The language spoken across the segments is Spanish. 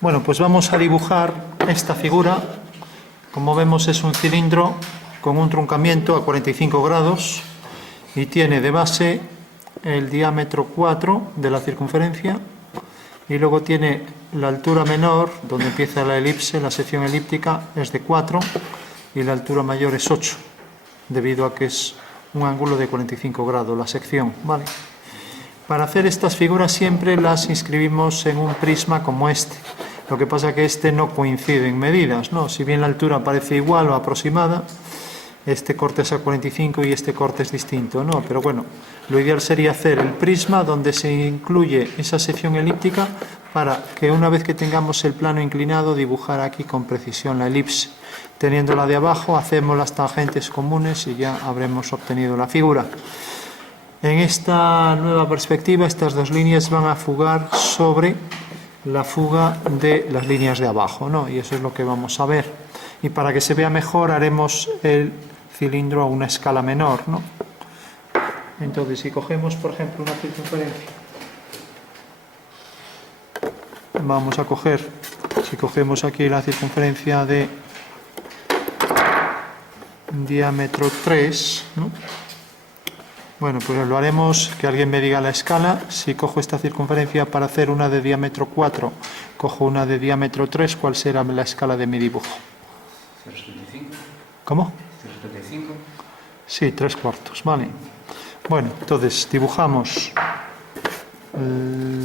Bueno, pues vamos a dibujar esta figura. Como vemos, es un cilindro con un truncamiento a 45 grados y tiene de base el diámetro 4 de la circunferencia y luego tiene la altura menor, donde empieza la elipse, la sección elíptica, es de 4 y la altura mayor es 8, debido a que es un ángulo de 45 grados la sección, ¿vale? Para hacer estas figuras siempre las inscribimos en un prisma como este. Lo que pasa es que este no coincide en medidas, ¿no? Si bien la altura parece igual o aproximada, este corte es a 45 y este corte es distinto, ¿no? Pero bueno, lo ideal sería hacer el prisma donde se incluye esa sección elíptica para que una vez que tengamos el plano inclinado, dibujar aquí con precisión la elipse. Teniéndola de abajo, hacemos las tangentes comunes y ya habremos obtenido la figura. En esta nueva perspectiva, estas dos líneas van a fugar sobre la fuga de las líneas de abajo, ¿no? Y eso es lo que vamos a ver. Y para que se vea mejor, haremos el cilindro a una escala menor, ¿no? Entonces, si cogemos, por ejemplo, una circunferencia, vamos a coger, si cogemos aquí la circunferencia de diámetro 3, ¿no? Bueno, pues lo haremos, que alguien me diga la escala. Si cojo esta circunferencia para hacer una de diámetro 4, cojo una de diámetro 3, ¿cuál será la escala de mi dibujo? 0,75. ¿Cómo? 0,75. Sí, 3/4, vale. Bueno, entonces dibujamos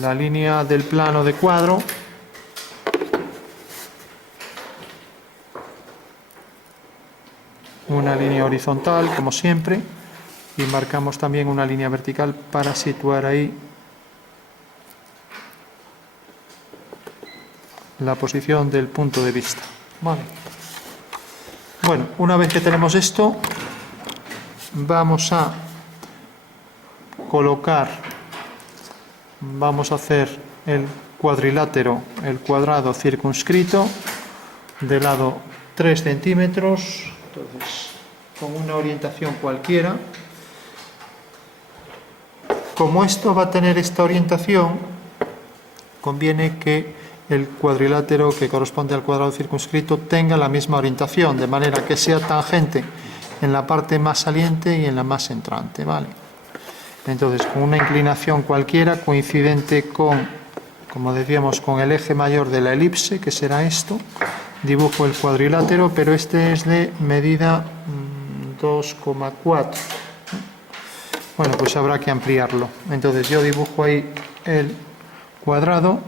la línea del plano de cuadro. Una línea horizontal, como siempre. Y marcamos también una línea vertical para situar ahí la posición del punto de vista. Vale. Bueno, una vez que tenemos esto, vamos a colocar, vamos a hacer el cuadrilátero, el cuadrado circunscrito, de lado 3 centímetros, entonces con una orientación cualquiera. Como esto va a tener esta orientación, conviene que el cuadrilátero que corresponde al cuadrado circunscrito tenga la misma orientación, de manera que sea tangente en la parte más saliente y en la más entrante, ¿vale? Entonces, con una inclinación cualquiera, coincidente con, como decíamos, con el eje mayor de la elipse, que será esto, dibujo el cuadrilátero, pero este es de medida 2,4. Bueno, pues habrá que ampliarlo. Entonces yo dibujo ahí el cuadrado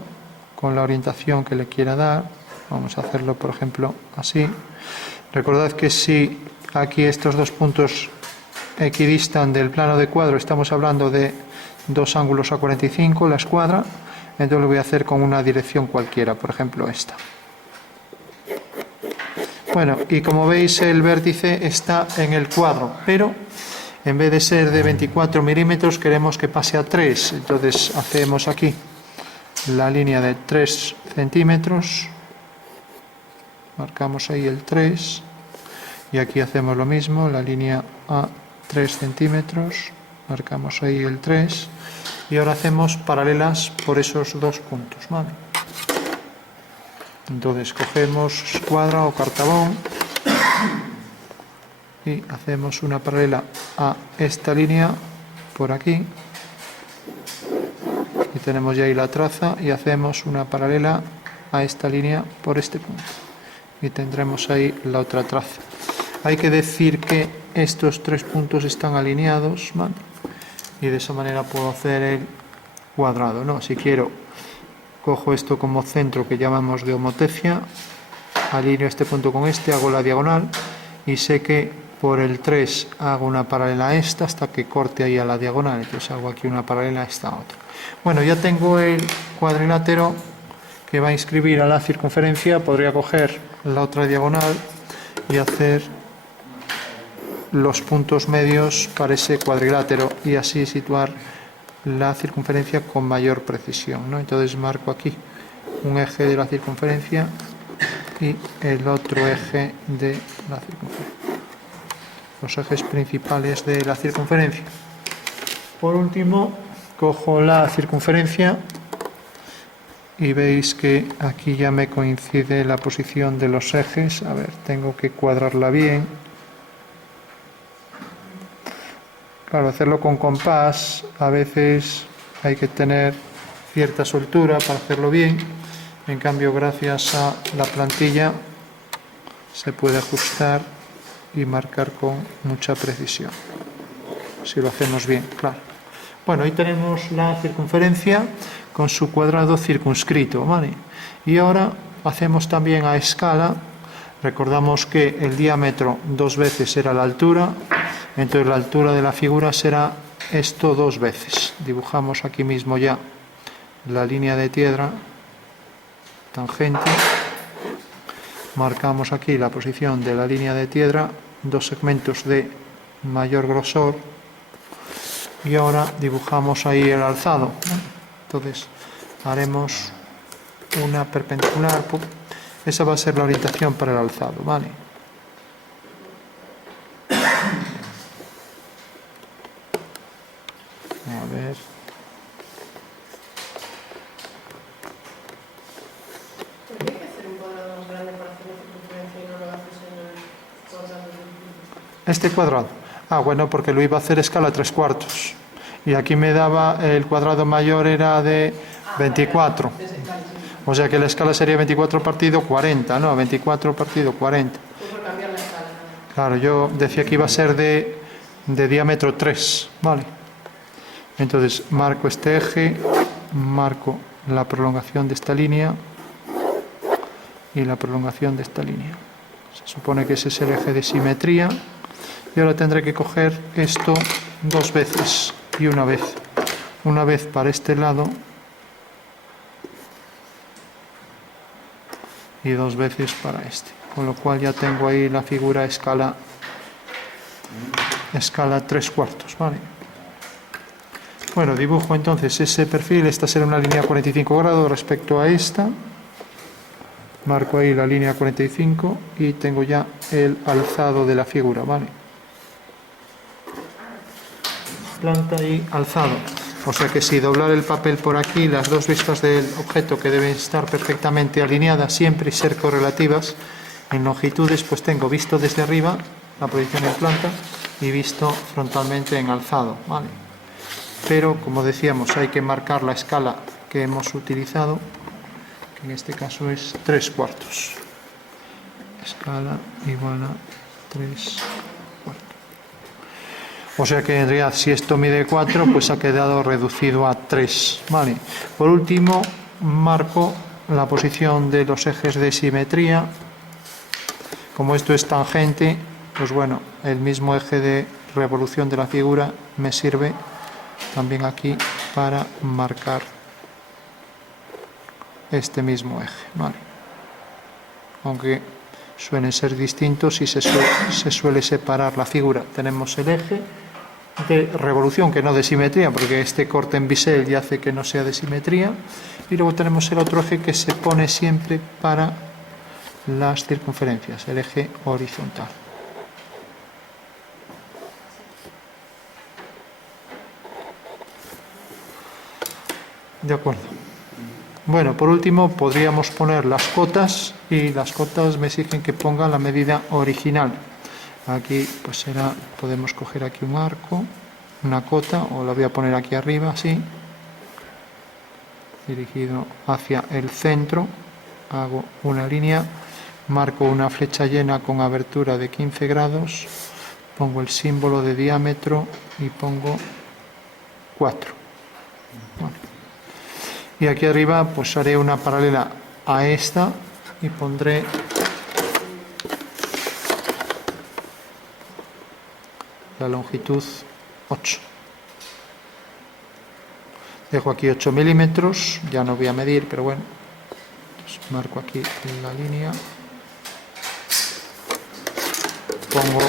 con la orientación que le quiera dar. Vamos a hacerlo, por ejemplo, así. Recordad que si aquí estos dos puntos equidistan del plano de cuadro, estamos hablando de dos ángulos a 45, la escuadra. Entonces lo voy a hacer con una dirección cualquiera, por ejemplo esta. Bueno, y como veis, el vértice está en el cuadro, pero en vez de ser de 24 milímetros, queremos que pase a 3. Entonces hacemos aquí la línea de 3 centímetros. Marcamos ahí el 3. Y aquí hacemos lo mismo, la línea a 3 centímetros. Marcamos ahí el 3. Y ahora hacemos paralelas por esos dos puntos, ¿vale? Entonces cogemos escuadra o cartabón y hacemos una paralela a esta línea por aquí y tenemos ya ahí la traza, y hacemos una paralela a esta línea por este punto y tendremos ahí la otra traza. Hay que decir que estos tres puntos están alineados, ¿vale? Y de esa manera puedo hacer el cuadrado, ¿no? Si quiero, cojo esto como centro que llamamos de homotecia, alineo este punto con este, hago la diagonal y sé que por el 3 hago una paralela a esta hasta que corte ahí a la diagonal. Entonces hago aquí una paralela a esta otra. Bueno, ya tengo el cuadrilátero que va a inscribir a la circunferencia. Podría coger la otra diagonal y hacer los puntos medios para ese cuadrilátero y así situar la circunferencia con mayor precisión, ¿no? Entonces marco aquí un eje de la circunferencia y el otro eje de la circunferencia, los ejes principales de la circunferencia. Por último, cojo la circunferencia y veis que aquí ya me coincide la posición de los ejes. A ver, tengo que cuadrarla bien. Claro, hacerlo con compás a veces hay que tener cierta soltura para hacerlo bien. En cambio, gracias a la plantilla se puede ajustar y marcar con mucha precisión, si lo hacemos bien, claro. Bueno, ahí tenemos la circunferencia con su cuadrado circunscrito, ¿vale? Y ahora hacemos también a escala. Recordamos que el diámetro 2 veces era la altura, entonces la altura de la figura será esto 2 veces. Dibujamos aquí mismo ya la línea de tierra, tangente. Marcamos aquí la posición de la línea de tierra, 2 segmentos de mayor grosor, y ahora dibujamos ahí el alzado. Entonces haremos una perpendicular, esa va a ser la orientación para el alzado, ¿vale? A ver. ¿Tendría que hacer un cuadrado más grande para hacer la circunferencia y no lo haces en el cuadrado del punto? Este cuadrado. Ah, bueno, porque lo iba a hacer escala 3/4. Y aquí me daba, el cuadrado mayor era de 24. O sea que la escala sería 24 partido 40, ¿no? 24 partido 40. Por cambiar la escala. Claro, yo decía que iba a ser de diámetro 3, ¿vale? Entonces marco este eje, marco la prolongación de esta línea y la prolongación de esta línea. Se supone que ese es el eje de simetría. Y ahora tendré que coger esto 2 veces y una vez. Una vez para este lado y 2 veces para este. Con lo cual ya tengo ahí la figura escala 3/4, ¿vale? Bueno, dibujo entonces ese perfil. Esta será una línea 45 grados respecto a esta. Marco ahí la línea 45 y tengo ya el alzado de la figura, ¿vale? Planta y alzado. O sea que si doblar el papel por aquí, las 2 vistas del objeto que deben estar perfectamente alineadas siempre y ser correlativas en longitudes, pues tengo visto desde arriba la proyección en planta y visto frontalmente en alzado, ¿vale? Pero como decíamos, hay que marcar la escala que hemos utilizado, que en este caso es 3/4. Escala igual a 3/4. O sea que en realidad si esto mide 4, pues ha quedado reducido a 3, ¿vale? Por último, marco la posición de los ejes de simetría. Como esto es tangente, pues bueno, el mismo eje de revolución de la figura me sirve también aquí para marcar este mismo eje, ¿vale? Aunque suelen ser distintos y se suele separar la figura. Tenemos el eje de revolución, que no de simetría, porque este corte en bisel ya hace que no sea de simetría, y luego tenemos el otro eje que se pone siempre para las circunferencias, el eje horizontal. De acuerdo. Bueno, por último podríamos poner las cotas, y las cotas me exigen que ponga la medida original. Aquí pues será, podemos coger aquí un arco, una cota, o la voy a poner aquí arriba, así, dirigido hacia el centro. Hago una línea, marco una flecha llena con abertura de 15 grados, pongo el símbolo de diámetro y pongo 4. Bueno. Y aquí arriba pues haré una paralela a esta y pondré la longitud 8. Dejo aquí 8 milímetros, ya no voy a medir, pero bueno, entonces marco aquí la línea, pongo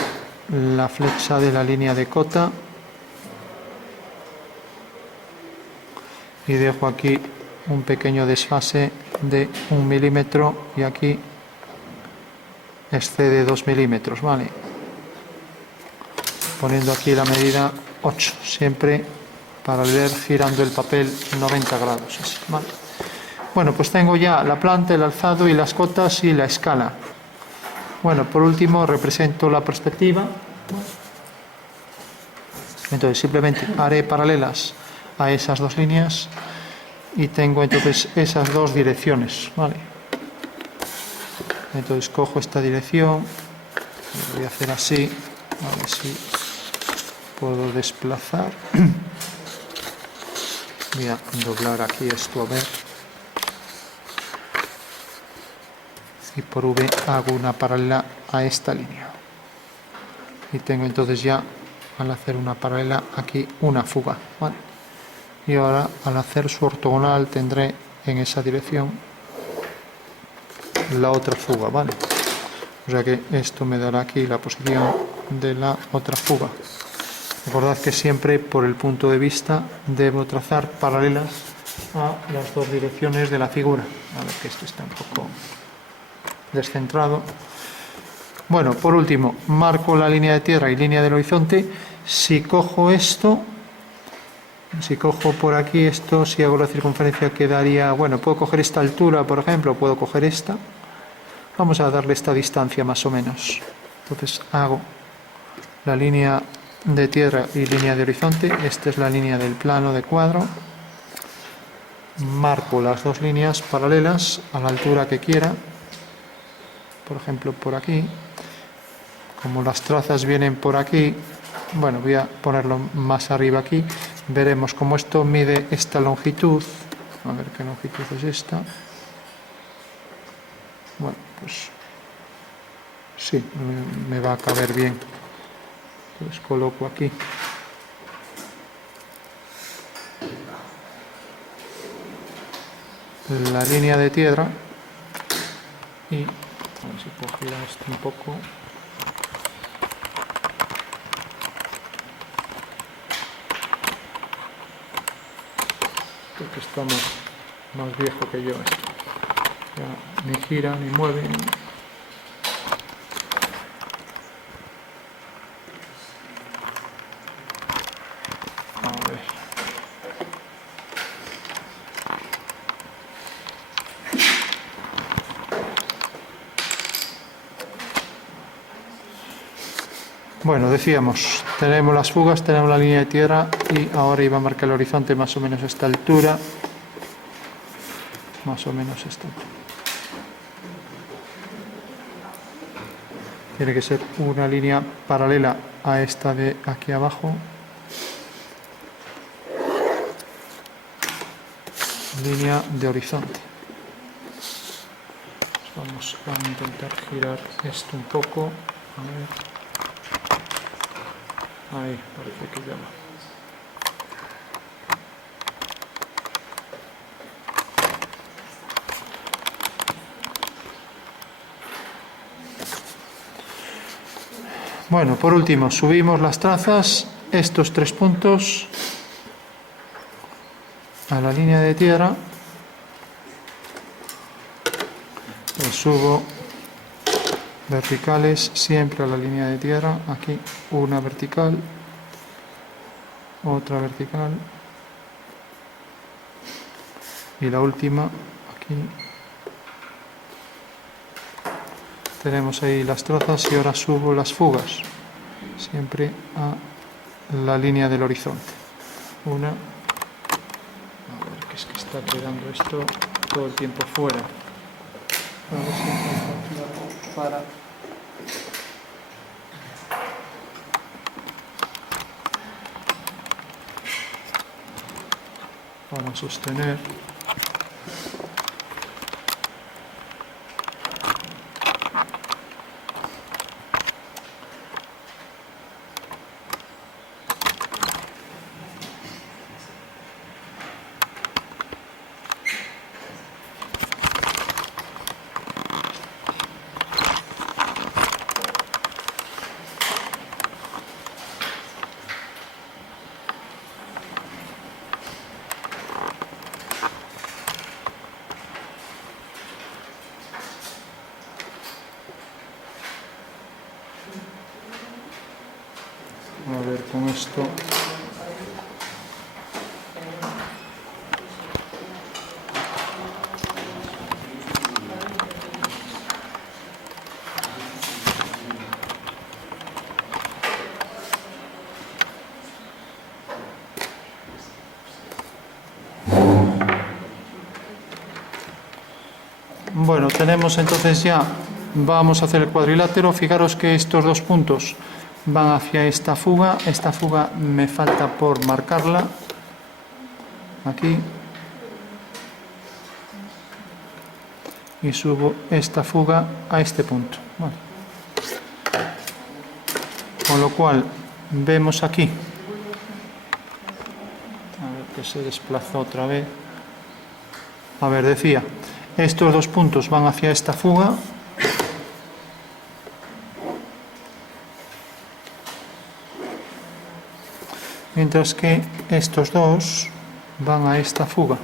la flecha de la línea de cota y dejo aquí un pequeño desfase de 1 milímetro y aquí excede 2 milímetros, ¿vale? Poniendo aquí la medida 8, siempre para leer girando el papel 90 grados, así, ¿vale? Bueno, pues tengo ya la planta, el alzado y las cotas y la escala. Bueno, por último represento la perspectiva. Entonces simplemente haré paralelas a esas dos líneas y tengo entonces esas dos direcciones, ¿vale? Entonces cojo esta dirección, lo voy a hacer así, a ver si puedo desplazar. Voy a doblar aquí esto, a ver. Y por V hago una paralela a esta línea. Y tengo entonces ya, al hacer una paralela aquí, una fuga, ¿vale? Y ahora, al hacer su ortogonal, tendré en esa dirección la otra fuga, ¿vale? O sea que esto me dará aquí la posición de la otra fuga. Recordad que siempre por el punto de vista debo trazar paralelas a las dos direcciones de la figura. A ver que esto está un poco descentrado. Bueno, por último, marco la línea de tierra y línea del horizonte. Si cojo esto, si cojo por aquí esto, si hago la circunferencia quedaría, bueno, puedo coger esta altura, por ejemplo, puedo coger esta. Vamos a darle esta distancia más o menos. Entonces hago la línea de tierra y línea de horizonte. Esta es la línea del plano de cuadro. Marco las dos líneas paralelas a la altura que quiera. Por ejemplo, por aquí. Como las trazas vienen por aquí, bueno, voy a ponerlo más arriba aquí. Veremos cómo esto mide esta longitud. A ver qué longitud es esta. Bueno, pues sí, me va a caber bien. Entonces coloco aquí. La línea de tierra y a ver si puedo girar esto un poco. Porque está más viejo que yo esto. Ya ni gira ni mueve. A ver. Bueno, decíamos, tenemos las fugas, tenemos la línea de tierra y ahora iba a marcar el horizonte más o menos a esta altura. Más o menos esta altura. Tiene que ser una línea paralela a esta de aquí abajo. Línea de horizonte. Vamos a intentar girar esto un poco. A ver. Ahí, parece que ya va. Bueno, por último, subimos las trazas, estos 3 puntos a la línea de tierra. Los subo verticales siempre a la línea de tierra. Aquí una vertical, otra vertical y la última aquí. Tenemos ahí las trazas y ahora subo las fugas siempre a la línea del horizonte. Una, a ver, que es que está quedando esto todo el tiempo fuera. A ver si encuentro algo para sostener. A ver, con esto Bueno, tenemos entonces ya, vamos a hacer el cuadrilátero. Fijaros que estos dos puntos van hacia esta fuga. Esta fuga me falta por marcarla. Aquí. Y subo esta fuga a este punto. Vale. Con lo cual, vemos aquí. A ver que se desplazó otra vez. A ver, decía, estos dos puntos van hacia esta fuga. Mientras que estos dos van a esta fuga.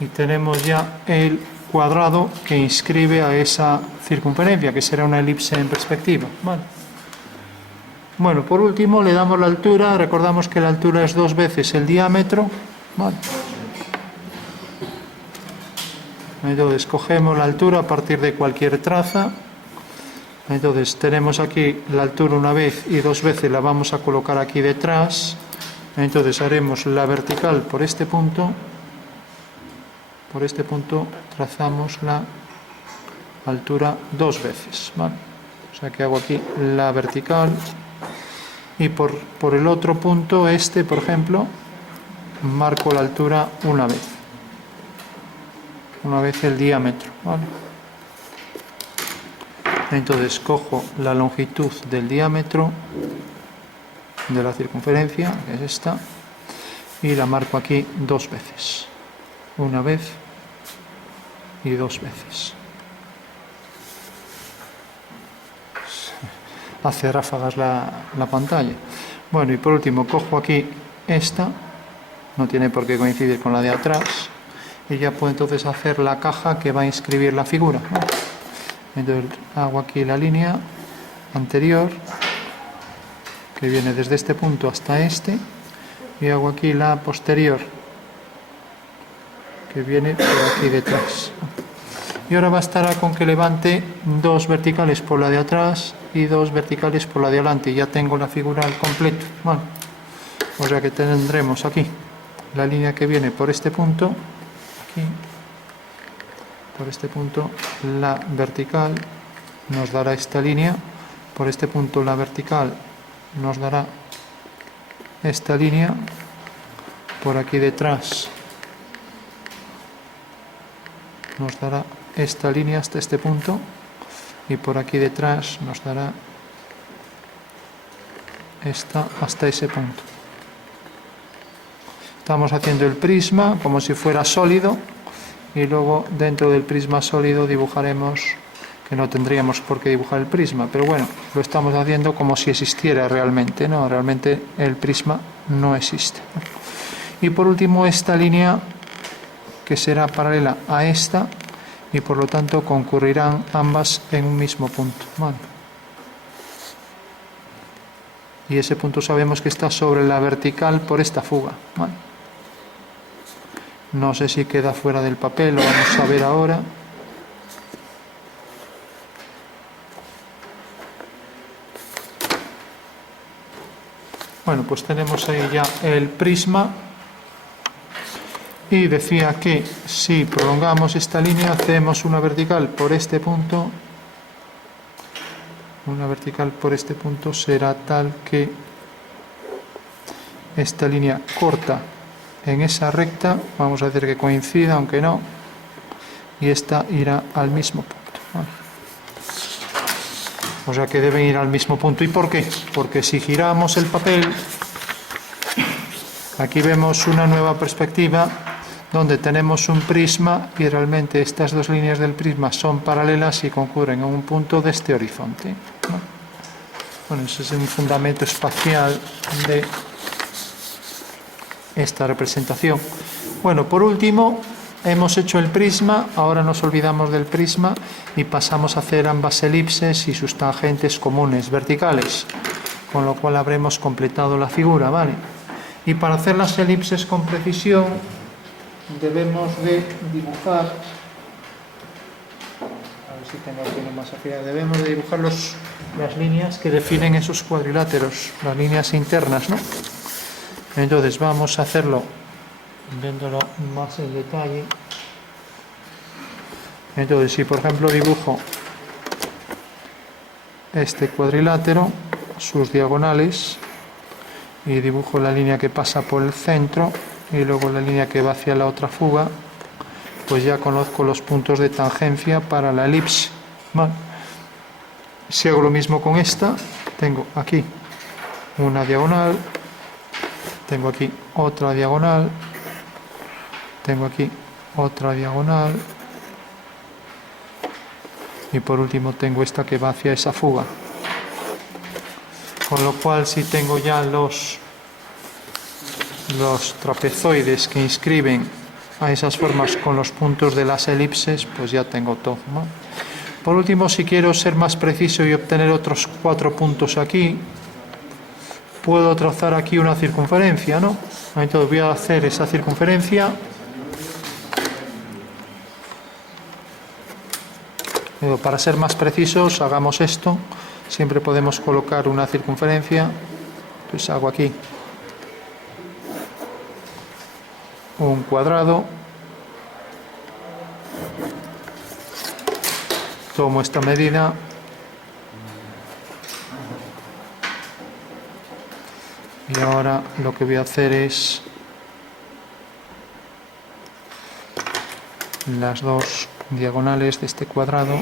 Y tenemos ya el cuadrado que inscribe a esa circunferencia, que será una elipse en perspectiva. Vale. Bueno, por último le damos la altura. Recordamos que la altura es 2 veces el diámetro. Vale. Entonces cogemos la altura a partir de cualquier traza. Entonces tenemos aquí la altura una vez y 2 veces la vamos a colocar aquí detrás. Entonces haremos la vertical por este punto. Por este punto trazamos la altura 2 veces. ¿Vale? O sea que hago aquí la vertical. Y por el otro punto, este por ejemplo, marco la altura una vez. Una vez el diámetro. ¿Vale? Entonces cojo la longitud del diámetro de la circunferencia, que es esta, y la marco aquí 2 veces. Una vez y 2 veces. Hace ráfagas la pantalla. Bueno, y por último cojo aquí esta, no tiene por qué coincidir con la de atrás, y ya puedo entonces hacer la caja que va a inscribir la figura. Entonces hago aquí la línea anterior, que viene desde este punto hasta este, y hago aquí la posterior, que viene por aquí detrás. Y ahora bastará con que levante 2 verticales por la de atrás y 2 verticales por la de adelante, y ya tengo la figura al completo. Bueno, o sea que tendremos aquí la línea que viene por este punto, aquí, por este punto la vertical nos dará esta línea, por este punto la vertical nos dará esta línea, por aquí detrás nos dará esta línea hasta este punto, y por aquí detrás nos dará esta hasta ese punto. Estamos haciendo el prisma como si fuera sólido, y luego dentro del prisma sólido dibujaremos, que no tendríamos por qué dibujar el prisma, pero bueno, lo estamos haciendo como si existiera realmente, ¿no? Realmente el prisma no existe. Y por último esta línea, que será paralela a esta, y por lo tanto concurrirán ambas en un mismo punto. Vale. Y ese punto sabemos que está sobre la vertical por esta fuga. Vale. No sé si queda fuera del papel, lo vamos a ver ahora. Bueno, pues tenemos ahí ya el prisma. Y decía que si prolongamos esta línea, hacemos una vertical por este punto. Una vertical por este punto será tal que esta línea corta en esa recta, vamos a hacer que coincida, aunque no, y esta irá al mismo punto. Vale. O sea que deben ir al mismo punto. ¿Y por qué? Porque si giramos el papel, aquí vemos una nueva perspectiva donde tenemos un prisma, y realmente estas dos líneas del prisma son paralelas y concurren en un punto de este horizonte, ¿no? Bueno, ese es un fundamento espacial de esta representación. Bueno, por último, hemos hecho el prisma, ahora nos olvidamos del prisma y pasamos a hacer ambas elipses y sus tangentes comunes verticales, con lo cual habremos completado la figura, ¿vale? Y para hacer las elipses con precisión debemos de dibujar, a ver si tengo aquí uno más afilado. Debemos de dibujar las líneas que definen esos cuadriláteros, las líneas internas, ¿no? Entonces vamos a hacerlo viéndolo más en detalle. Entonces, si por ejemplo dibujo este cuadrilátero, sus diagonales, y dibujo la línea que pasa por el centro y luego la línea que va hacia la otra fuga, pues ya conozco los puntos de tangencia para la elipse. Vale. Si hago lo mismo con esta, tengo aquí una diagonal, tengo aquí otra diagonal, tengo aquí otra diagonal y por último tengo esta que va hacia esa fuga. Con lo cual, si tengo ya los trapezoides que inscriben a esas formas con los puntos de las elipses, pues ya tengo todo, ¿no? Por último, si quiero ser más preciso y obtener otros 4 puntos aquí, puedo trazar aquí una circunferencia, ¿no? Entonces voy a hacer esa circunferencia. Para ser más precisos, hagamos esto. Siempre podemos colocar una circunferencia. Entonces hago aquí un cuadrado. Tomo esta medida. Y ahora lo que voy a hacer es las dos diagonales de este cuadrado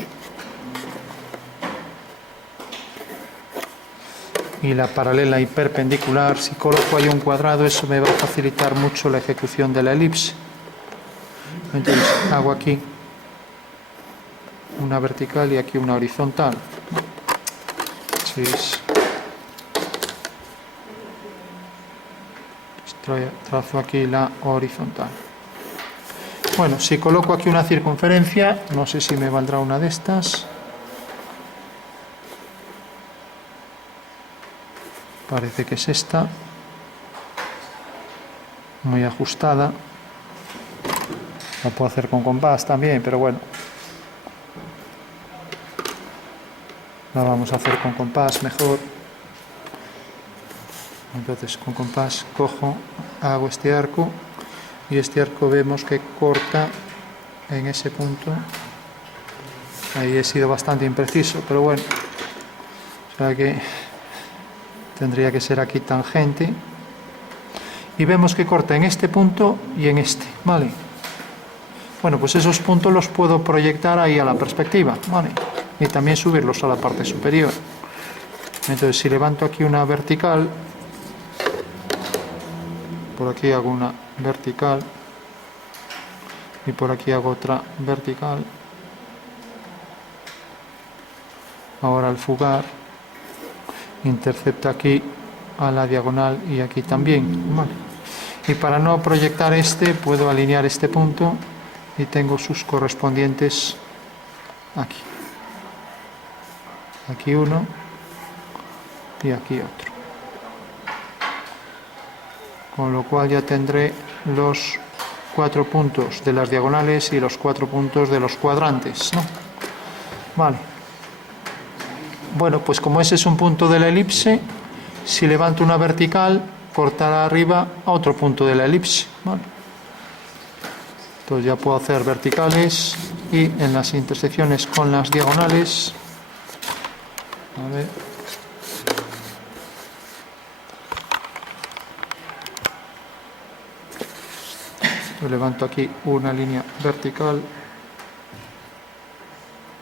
y la paralela y perpendicular. Si coloco ahí un cuadrado, eso me va a facilitar mucho la ejecución de la elipse. Entonces hago aquí una vertical y aquí una horizontal. Entonces, trazo aquí la horizontal. Bueno, si coloco aquí una circunferencia, no sé si me valdrá una de estas. Parece que es esta. Muy ajustada. La puedo hacer con compás también, pero bueno. La vamos a hacer con compás mejor. Entonces con compás cojo, hago este arco y este arco vemos que corta en ese punto. Ahí he sido bastante impreciso, pero bueno, o sea que tendría que ser aquí tangente y vemos que corta en este punto y en este, ¿vale? Bueno, pues esos puntos los puedo proyectar ahí a la perspectiva, ¿vale? Y también subirlos a la parte superior. Entonces si levanto aquí una vertical, por aquí hago una vertical y por aquí hago otra vertical. Ahora al fugar intercepta aquí a la diagonal y aquí también, ¿vale? Y para no proyectar este, puedo alinear este punto y tengo sus correspondientes aquí. Aquí uno y aquí otro. Con lo cual ya tendré los 4 puntos de las diagonales y los 4 puntos de los cuadrantes, ¿no? Vale. Bueno, pues como ese es un punto de la elipse, si levanto una vertical, cortará arriba a otro punto de la elipse, ¿vale? Entonces ya puedo hacer verticales y en las intersecciones con las diagonales, a ver, yo levanto aquí una línea vertical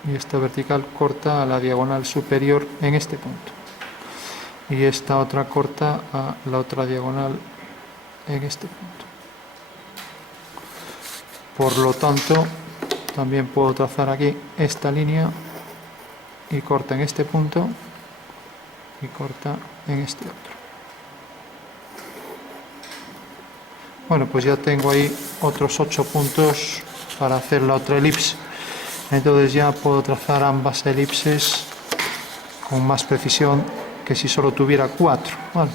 y esta vertical corta a la diagonal superior en este punto y esta otra corta a la otra diagonal en este punto. Por lo tanto, también puedo trazar aquí esta línea y corta en este punto y corta en este otro. Bueno, pues ya tengo ahí otros 8 puntos para hacer la otra elipse. Entonces ya puedo trazar ambas elipses con más precisión que si solo tuviera 4. ¿Vale?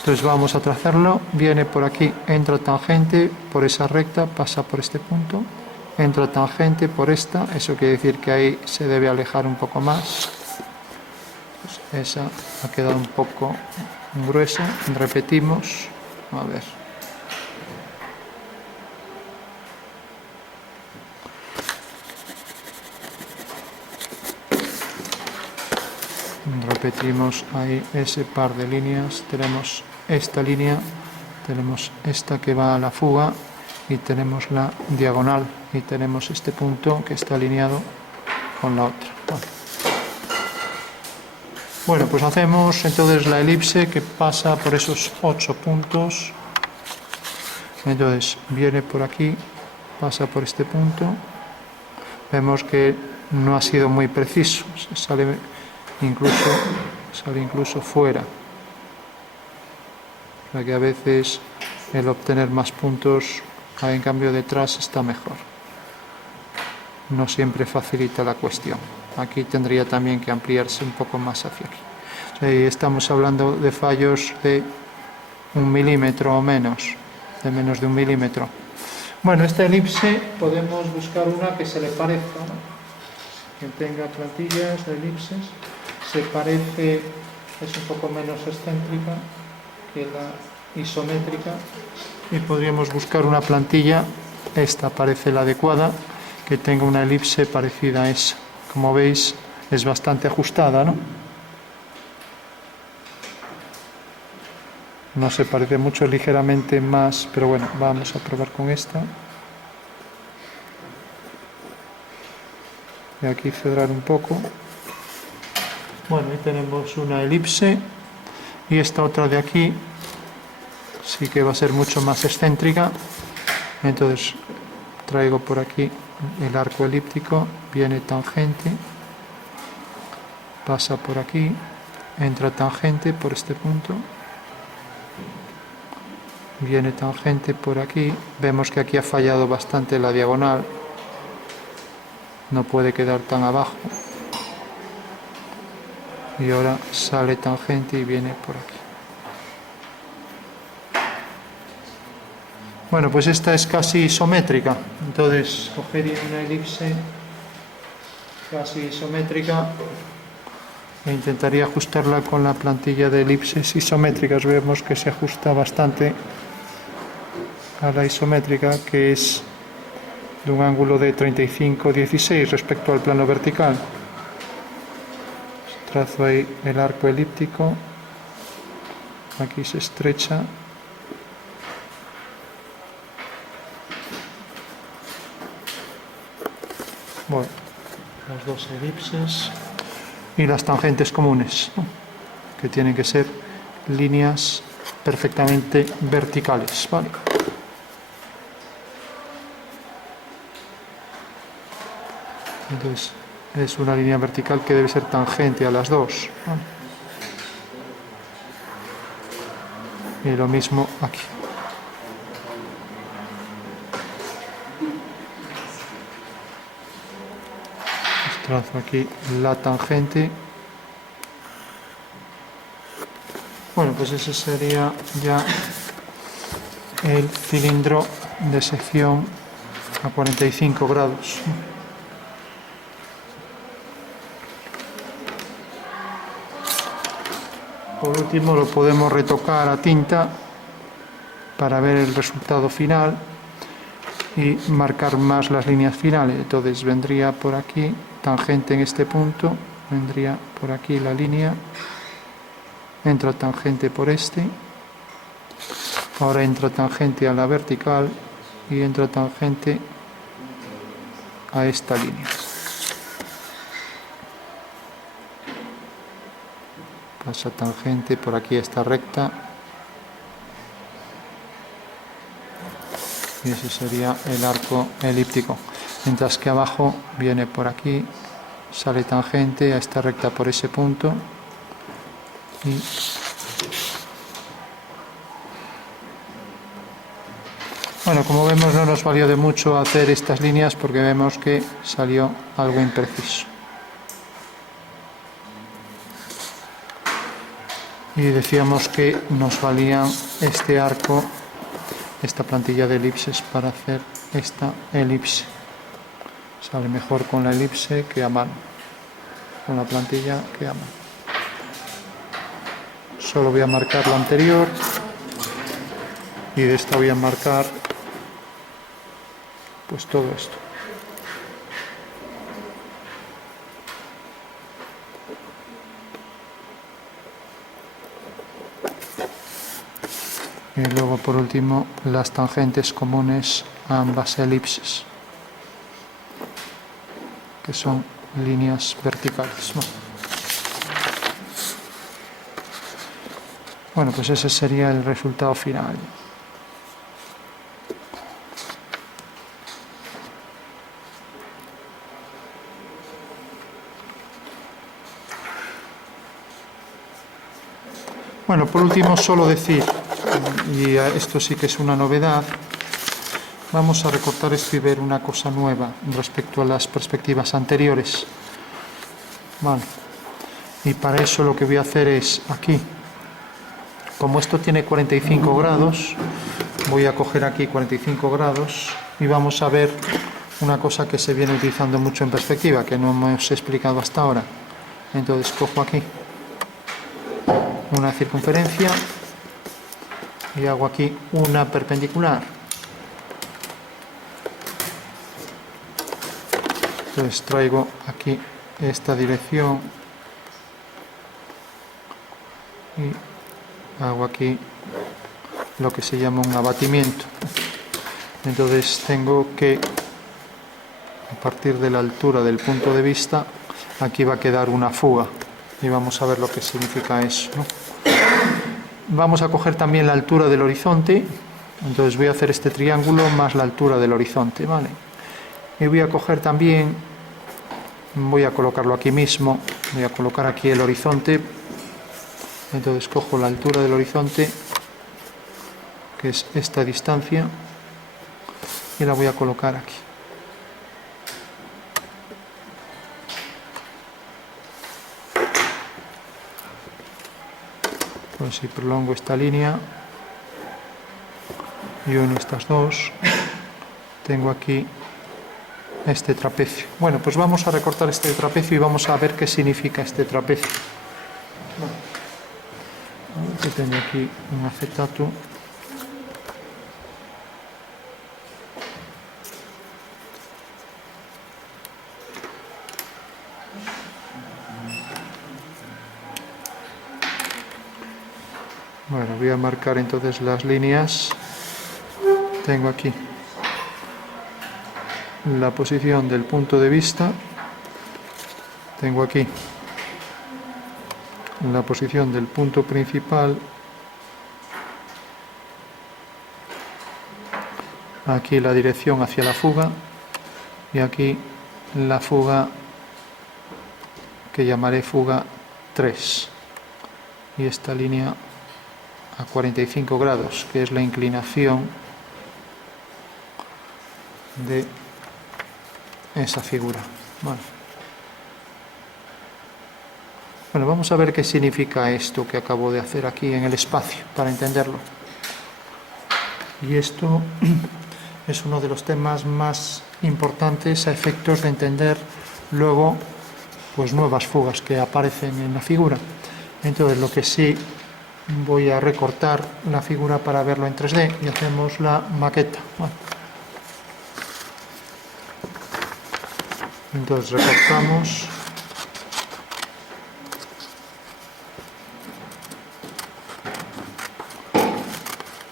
Entonces vamos a trazarlo. Viene por aquí, entra tangente por esa recta, pasa por este punto entra tangente por esta, eso quiere decir que ahí se debe alejar un poco más. Pues esa ha quedado un poco gruesa, repetimos, a ver. Repetimos ahí ese par de líneas, tenemos esta línea, tenemos esta que va a la fuga y tenemos la diagonal y tenemos este punto que está alineado con la otra. Bueno, pues hacemos entonces la elipse que pasa por esos 8 puntos. Entonces viene por aquí, pasa por este punto. Vemos que no ha sido muy preciso, sale incluso fuera. O sea que a veces el obtener más puntos, en cambio detrás está mejor. No siempre facilita la cuestión. Aquí tendría también que ampliarse un poco más hacia aquí. Estamos hablando de fallos de 1 milímetro o menos, de menos de 1 milímetro. Bueno, esta elipse podemos buscar una que se le parezca, ¿no? Que tenga plantillas de elipses, se parece, es un poco menos excéntrica que la isométrica y podríamos buscar una plantilla, esta parece la adecuada, que tenga una elipse parecida a esa. Como veis es bastante ajustada, ¿no? No se parece mucho, ligeramente más, pero bueno, vamos a probar con esta. Y aquí cerrar un poco. Bueno, ahí tenemos una elipse y esta otra de aquí sí que va a ser mucho más excéntrica. Entonces traigo por aquí el arco elíptico, viene tangente, pasa por aquí, entra tangente por este punto, viene tangente por aquí. Vemos que aquí ha fallado bastante la diagonal, no puede quedar tan abajo, y ahora sale tangente y viene por aquí. Bueno, pues esta es casi isométrica, entonces cogería una elipse casi isométrica e intentaría ajustarla con la plantilla de elipses isométricas. Vemos que se ajusta bastante a la isométrica, que es de un ángulo de 35-16 respecto al plano vertical. Trazo ahí el arco elíptico, aquí se estrecha. Bueno, las dos elipses y las tangentes comunes, ¿no? Que tienen que ser líneas perfectamente verticales, ¿vale? Entonces es una línea vertical que debe ser tangente a las dos, ¿no? Y lo mismo aquí. Trazo aquí la tangente. Bueno, pues ese sería ya el cilindro de sección a 45 grados. Por último lo podemos retocar a tinta para ver el resultado final y marcar más las líneas finales. Entonces vendría por aquí tangente en este punto, vendría por aquí la línea, entra tangente por este, ahora entra tangente a la vertical y entra tangente a esta línea. Pasa tangente por aquí a esta recta y ese sería el arco elíptico. Mientras que abajo viene por aquí, sale tangente a esta recta por ese punto y bueno, como vemos no nos valió de mucho hacer estas líneas porque vemos que salió algo impreciso. Y decíamos que nos valía este arco, esta plantilla de elipses para hacer esta elipse. Sale mejor con la elipse que a mano, con la plantilla que a mano. Solo voy a marcar la anterior y de esta voy a marcar pues todo esto. Y luego por último las tangentes comunes a ambas elipses, que son líneas verticales, ¿no? Bueno, pues ese sería el resultado final. Bueno, por último solo decir, y esto sí que es una novedad, vamos a recortar esto y ver una cosa nueva respecto a las perspectivas anteriores. Vale. Y para eso lo que voy a hacer es aquí, como esto tiene 45 grados, voy a coger aquí 45 grados y vamos a ver una cosa que se viene utilizando mucho en perspectiva, que no hemos explicado hasta ahora. Entonces cojo aquí una circunferencia y hago aquí una perpendicular. Entonces traigo aquí esta dirección y hago aquí lo que se llama un abatimiento. Entonces tengo que, a partir de la altura del punto de vista, aquí va a quedar una fuga y vamos a ver lo que significa eso, ¿no? Vamos a coger también la altura del horizonte, entonces voy a hacer este triángulo más la altura del horizonte, ¿vale? Y voy a coger también, voy a colocarlo aquí mismo, voy a colocar aquí el horizonte, entonces cojo la altura del horizonte, que es esta distancia, y la voy a colocar aquí. Pues si prolongo esta línea y uno estas dos, tengo aquí este trapecio. Bueno, pues vamos a recortar este trapecio y vamos a ver qué significa este trapecio. Bueno, tengo aquí un acetato. Bueno, voy a marcar entonces las líneas. Tengo aquí la posición del punto de vista. Tengo aquí la posición del punto principal. Aquí la dirección hacia la fuga. Y aquí la fuga que llamaré fuga 3. Y esta línea a 45 grados, que es la inclinación de esa figura. Bueno, vamos a ver qué significa esto que acabo de hacer aquí en el espacio, para entenderlo. Y esto es uno de los temas más importantes a efectos de entender luego pues nuevas fugas que aparecen en la figura. Entonces lo que sí, voy a recortar la figura para verlo en 3D y hacemos la maqueta. Bueno. Entonces recortamos.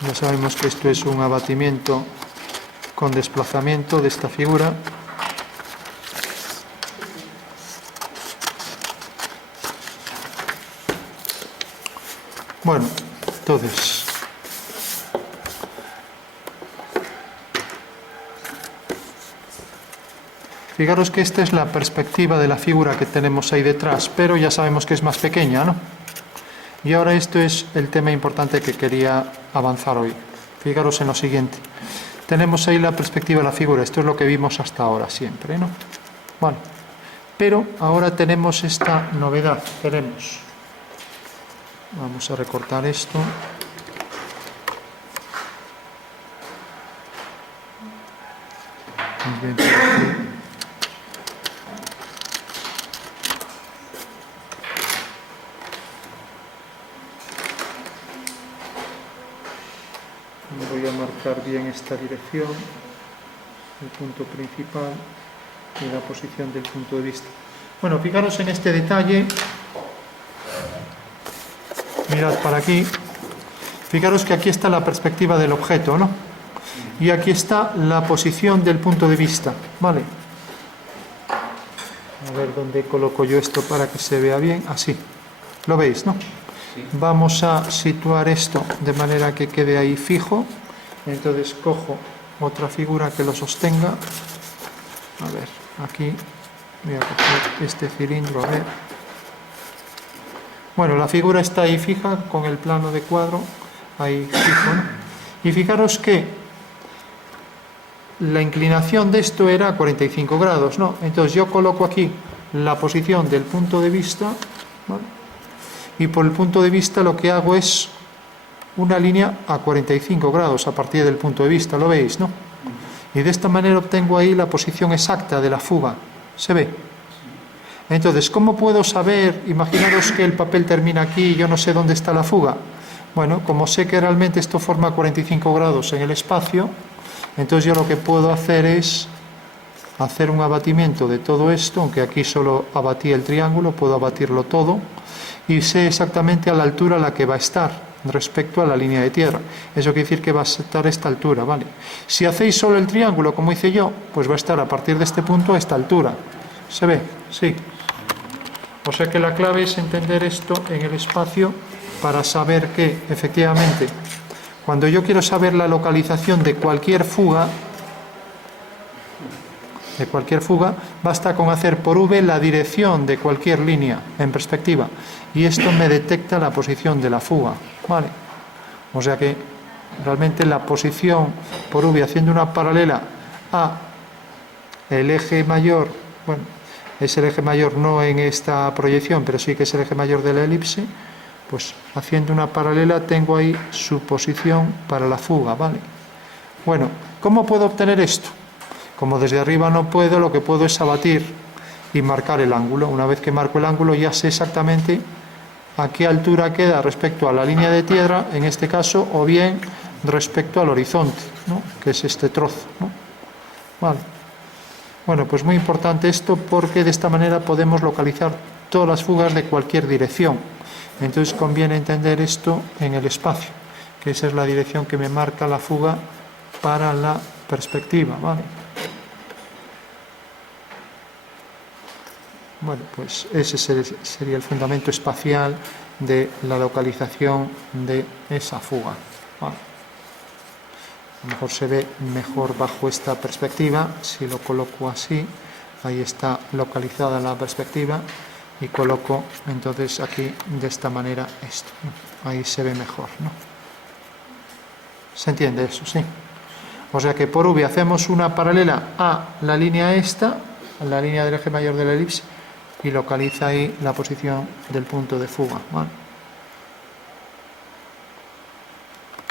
Ya sabemos que esto es un abatimiento con desplazamiento de esta figura. Bueno, entonces fijaros que esta es la perspectiva de la figura que tenemos ahí detrás, pero ya sabemos que es más pequeña, ¿no? Y ahora esto es el tema importante que quería avanzar hoy. Fijaros en lo siguiente. Tenemos ahí la perspectiva de la figura, esto es lo que vimos hasta ahora siempre, ¿no? Bueno, pero ahora tenemos esta novedad, vamos a recortar esto. Voy a marcar bien esta dirección, el punto principal y la posición del punto de vista. Bueno, fijaros en este detalle. Mirad para aquí. Fijaros que aquí está la perspectiva del objeto, ¿no? Y aquí está la posición del punto de vista, ¿vale? A ver dónde coloco yo esto para que se vea bien. Así. ¿Lo veis, no? Sí. Vamos a situar esto de manera que quede ahí fijo. Entonces cojo otra figura que lo sostenga. A ver, aquí voy a coger este cilindro, a ver. Bueno, la figura está ahí fija con el plano de cuadro ahí fijo, ¿no? Y fijaros que la inclinación de esto era 45 grados, ¿no? Entonces yo coloco aquí la posición del punto de vista, ¿vale? Y por el punto de vista lo que hago es una línea a 45 grados a partir del punto de vista, ¿lo veis, no? Y de esta manera obtengo ahí la posición exacta de la fuga. ¿Se ve? Entonces, ¿cómo puedo saber? Imaginaros que el papel termina aquí y yo no sé dónde está la fuga. Bueno, como sé que realmente esto forma 45 grados en el espacio, entonces yo lo que puedo hacer es hacer un abatimiento de todo esto, aunque aquí solo abatí el triángulo, puedo abatirlo todo y sé exactamente a la altura a la que va a estar respecto a la línea de tierra. Eso quiere decir que va a estar a esta altura, ¿vale? Si hacéis solo el triángulo como hice yo, pues va a estar a partir de este punto a esta altura. ¿Se ve? Sí. O sea que la clave es entender esto en el espacio para saber que, efectivamente, cuando yo quiero saber la localización de cualquier fuga, basta con hacer por V la dirección de cualquier línea en perspectiva y esto me detecta la posición de la fuga, ¿vale? O sea que realmente la posición por V haciendo una paralela a el eje mayor, bueno, es el eje mayor no en esta proyección, pero sí que es el eje mayor de la elipse, pues haciendo una paralela tengo ahí su posición para la fuga, ¿vale? Bueno, ¿cómo puedo obtener esto? Como desde arriba no puedo, lo que puedo es abatir y marcar el ángulo. Una vez que marco el ángulo ya sé exactamente a qué altura queda respecto a la línea de tierra, en este caso, o bien respecto al horizonte, ¿no? Que es este trozo, ¿no? Vale. Bueno, pues muy importante esto porque de esta manera podemos localizar todas las fugas de cualquier dirección. Entonces conviene entender esto en el espacio, que esa es la dirección que me marca la fuga para la perspectiva, ¿vale? Bueno, pues ese sería el fundamento espacial de la localización de esa fuga, ¿vale? A lo mejor se ve mejor bajo esta perspectiva, si lo coloco así, ahí está localizada la perspectiva y coloco entonces aquí de esta manera esto, ¿no? Ahí se ve mejor, ¿no? ¿Se entiende eso? Sí. O sea que por V hacemos una paralela a la línea esta, a la línea del eje mayor de la elipse, y localiza ahí la posición del punto de fuga, ¿vale?